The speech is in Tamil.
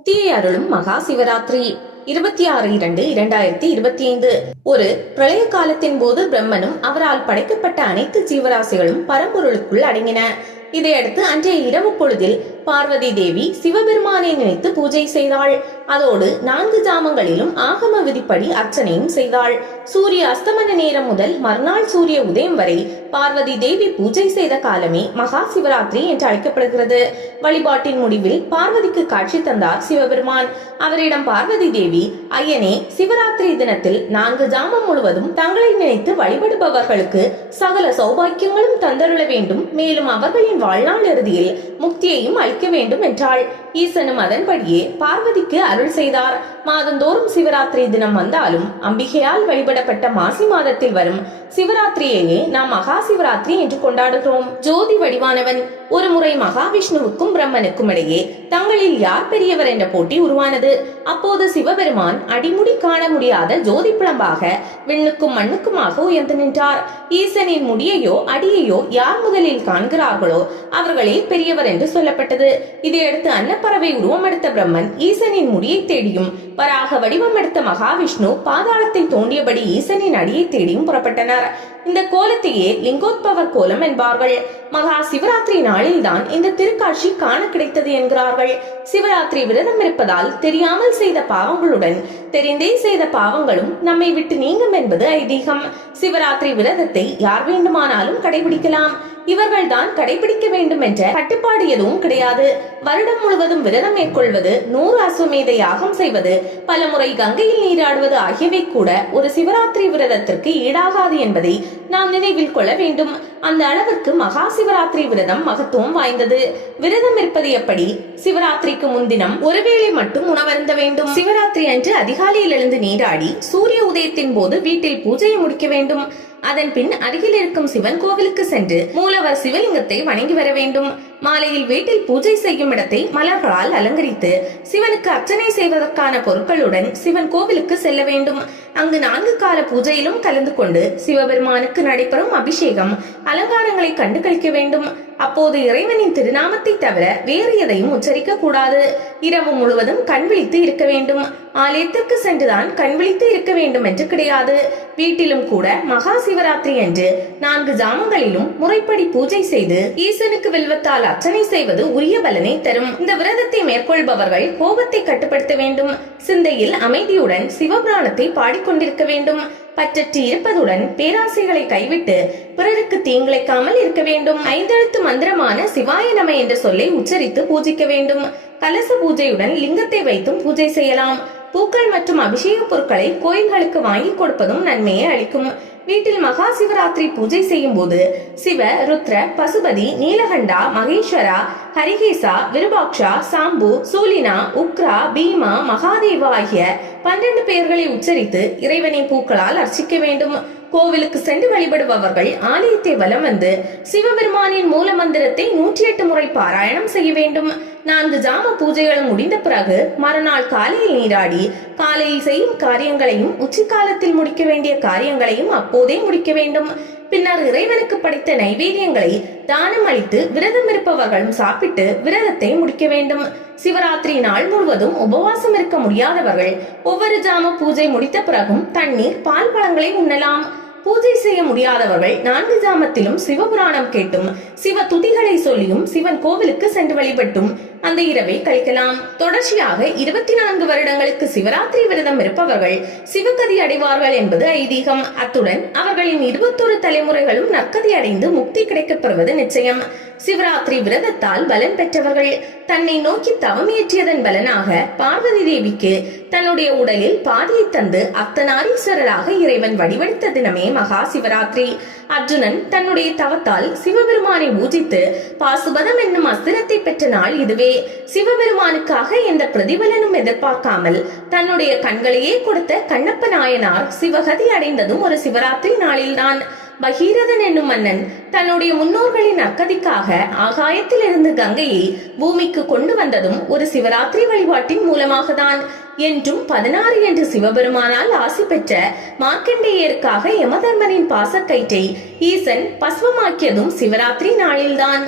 முக்தியை அருளும் மகா சிவராத்திரி 26/2/2025. ஒரு பிரளய காலத்தின் போது பிரம்மனும் அவரால் படைக்கப்பட்ட அனைத்து ஜீவராசிகளும் பரம்பொருளுக்குள் அடங்கின. இதையடுத்து அன்றைய இரவு பொழுதில் பார்வதி தேவி சிவபெருமானை நினைத்து பூஜை செய்தாள். அதோடு 4 ஜாமங்களிலும் ஆகம விதிப்படி அர்ச்சனையும் செய்தாள். சூரிய அஸ்தமன நேரம் முதல் மறுநாள் சூரிய உதயம் வரை பார்வதி தேவி பூஜை செய்த காலமே மகா சிவராத்திரி என்று அழைக்கப்படுகிறது. வழிபாட்டின் முடிவில் பார்வதிக்கு காட்சி தந்தார் சிவபெருமான். அவரிடம் பார்வதி தேவி, ஐயனே, சிவராத்திரி தினத்தில் 4 ஜாமம் முழுவதும் தங்களை நினைத்து வழிபடுபவர்களுக்கு சகல சௌபாக்கியங்களும் தந்தருள வேண்டும், மேலும் அவர்களின் வாழ்நாள் இறுதியில் முக்தியையும் அளிக்க வேண்டும் என்றாள். ஈசனும் அதன்படியே பார்வதிக்கு அருள் செய்தார். மாதந்தோறும் சிவராத்திரி தினம் வந்தாலும் அம்பிகையால் வழிபடப்பட்ட மாசி மாதத்தில் வரும் சிவராத்திரியையே நாம் மகா சிவராத்திரி என்று கொண்டாடுகிறோம். ஜோதி வடிவானவன். ஒரு முறை மகாவிஷ்ணுவுக்கும் பிரம்மனுக்கும் இடையே தங்களில் யார் பெரியவர் என்ற போட்டி உருவானது. அப்போது சிவபெருமான் அடிமுடி காண முடியாத ஜோதி பிளம்பாக விண்ணுக்கும் மண்ணுக்குமாக உயர்ந்து நின்றார். ஈசனின் முடியையோ அடியையோ யார் முதலில் காண்கிறார்களோ அவர்களே பெரியவர் என்று சொல்லப்பட்டது. இதையடுத்து அன்னப்பறவை உருவமெடுத்த பிரம்மன் ஈசனின் முடியை தேடியும், வராக வடிவம் எடுத்த மகாவிஷ்ணு பாதாளத்தை தோண்டியபடி ஈசனின் அடியை தேடியும் புறப்பட்டனர். இந்த கோலத்தையே லிங்கோத்பவர் கோலம் என்பார்கள். மகா சிவராத்திரி நாளில் தான் இந்த திருக்காட்சி காண கிடைத்தது என்கிறார்கள். சிவராத்திரி விரதம் இருப்பதால் தெரியாமல் செய்த பாவங்களுடன் தெரிந்தே செய்த பாவங்களும் நம்மை விட்டு நீங்கும் என்பது ஐதீகம். சிவராத்திரி விரதத்தை யார் வேண்டுமானாலும் கடைபிடிக்கலாம். இவர்கள் தான் கடைபிடிக்க வேண்டும் என்ற கட்டுப்பாடு எதுவும் கிடையாது. வருடம் முழுவதும் விரதம் மேற்கொள்வது, 100 அஸ்வமேத யாகம் செய்வது, பல முறை கங்கையில் நீராடுவது ஆகியவை கூட ஒரு சிவராத்திரி விரதத்திற்கு ஈடாகாது என்பதை நாம் நினைவில் கொள்ள வேண்டும். அந்த அளவிற்கு மகா சிவராத்திரி விரதம் மகத்துவம் வாய்ந்தது. விரதம் இருப்பது எப்படி? சிவராத்திரிக்கு முன்தினம் ஒருவேளை மட்டும் உணவருந்த வேண்டும். சிவராத்திரி அன்று அதிகாலையில் எழுந்து நீராடி சூரிய உதயத்தின் போது வீட்டில் பூஜையை முடிக்க வேண்டும். அதன் பின் அருகில் இருக்கும் சிவன் கோவிலுக்கு சென்று மூலவர் சிவலிங்கத்தை வணங்கி வர வேண்டும். மாலையில் வீட்டில் பூஜை செய்யும் இடத்தை மலர்களால் அலங்கரித்து சிவனுக்கு அர்ச்சனை செய்வதற்கான பொருட்களுடன் சிவன் கோவிலுக்கு செல்ல வேண்டும். அங்கு 4 கால பூஜையிலும் கலந்து கொண்டு சிவபெருமானுக்கு நடைபெறும் அபிஷேகம், அலங்காரங்களை கண்டு கழிக்க வேண்டும். அப்போது இறைவனின் திருநாமத்தை தவிர வேறு எதையும் உச்சரிக்க கூடாது. இரவு முழுவதும் கண் விழித்து இருக்க வேண்டும். ஆலயத்திற்கு சென்றுதான் கண் விழித்து இருக்க வேண்டும் என்று கிடையாது. வீட்டிலும் கூட மகா சிவராத்திரி என்று 4 ஜாமங்களிலும் முறைப்படி பூஜை செய்து ஈசனுக்கு வில்வத்தால் அர்ச்சனை செய்வது உரிய பலனை தரும். இந்த விரதத்தை மேற்கொள்பவர்கள் கோபத்தை கட்டுப்படுத்த வேண்டும். சிந்தையில் அமைதியுடன் சிவபுராணத்தை பாடிக்கொண்டிருக்க வேண்டும். பற்றற்று இருப்பதுடன் பேராசைகளை கைவிட்டு பிறருக்கு தீங்கிழைக்காமல் இருக்க வேண்டும். 5 எழுத்து மந்திரமான சிவாய நம என்ற சொல்லை உச்சரித்து பூஜிக்க வேண்டும். கலச பூஜையுடன் லிங்கத்தை வைத்தும் பூஜை செய்யலாம். பூக்கள் மற்றும் அபிஷேக பொருட்களை கோயில்களுக்கு வாங்கி கொடுப்பதும் நன்மையை அளிக்கும். வீட்டில் மகா சிவராத்திரி பூஜை செய்யும் போது சிவ, ருத்ர, பசுபதி, நீலகண்டா, மகேஸ்வரா, ஹரிகேசா, விருபாக்ஷா, சாம்பு, சூலினா, உக்ரா, பீமா, மகாதேவா ஆகிய 12 பெயர்களை உச்சரித்து இறைவனை பூக்களால் அர்ச்சிக்க வேண்டும். கோவிலுக்கு சென்று வழிபடுபவர்கள் ஆலயத்தை வலம் வந்து சிவபெருமானின் மூல மந்திரத்தை 108 முறை பாராயணம் செய்ய வேண்டும். 4 ஜாம பூஜைகளும் முடிந்த பிறகு மறுநாள் காலையில் நீராடி காலையில் செய்யும் காரியங்களையும் உச்சிக்காலத்தில் முடிக்க வேண்டிய காரியங்களையும் அப்போதே முடிக்க வேண்டும். பின்னர் இறைவனுக்கு படைத்த நைவேத்தியங்களை தானம் அளித்து விரதம் இருப்பவர்களும் சாப்பிட்டு விரதத்தை முடிக்க வேண்டும். சிவராத்திரி நாள் முழுவதும் உபவாசம் இருக்க முடியாதவர்கள் ஒவ்வொரு ஜாம பூஜை முடித்த பிறகும் தண்ணீர், பால், பழங்களை உண்ணலாம். பூஜை செய்ய முடியாதவர்கள் 4 ஜாமத்திலும் சிவபுராணம் கேட்டும் சிவ துதிகளை சொல்லியும் சிவன் கோவிலுக்கு சென்று வழிபட்டும் அந்த இரவை கழிக்கலாம். தொடர்ச்சியாக 24 வருடங்களுக்கு சிவராத்திரி விரதம் இருப்பவர்கள் சிவகதி அடைவார்கள் என்பது ஐதீகம். அத்துடன் அவர்களின் 21 தலைமுறைகளும் நற்கதி அடைந்து முக்தி கிடைக்கப் பெறுவது நிச்சயம். சிவராத்திரி விரதத்தால் பலன் பெற்றவர்கள் தன்னை நோக்கி தவமியற்றியதன் பலனாக பார்வதி தேவிக்கு தன்னுடைய உடலில் பாதியை தந்து அர்த்தநாரீஸ்வரராக இறைவன் வடிவெடுத்த தினமே மகா சிவராத்திரி. அர்ஜுனன் தன்னுடைய தவத்தால் சிவபெருமானை பூஜித்து பாசுபதம் என்னும் அஸ்திரத்தை பெற்ற நாள் இதுவே. சிவபெருமானுக்காக எந்த பிரதிபலனும் எதிர்பார்க்காமல் தன்னுடைய கண்களையே கொடுத்த கண்ணப்ப நாயனார் சிவகதி அடைந்ததும் ஒரு சிவராத்திரி நாளில்தான். பகீரதன் என்னும் மன்னன் தன்னுடைய முன்னோர்களின் அக்கதிக்காக ஆகாயத்தில் இருந்து கங்கையை பூமிக்கு கொண்டு வந்ததும் ஒரு சிவராத்திரி வழிபாட்டின் மூலமாக தான். என்றும் 16 என்று சிவபெருமானால் ஆசி பெற்ற மார்க்கண்டேயருக்காக யமதர்மனின் பாசக்கயிற்றை ஈசன் பஸ்வமாக்கியதும் சிவராத்திரி நாளில்தான்.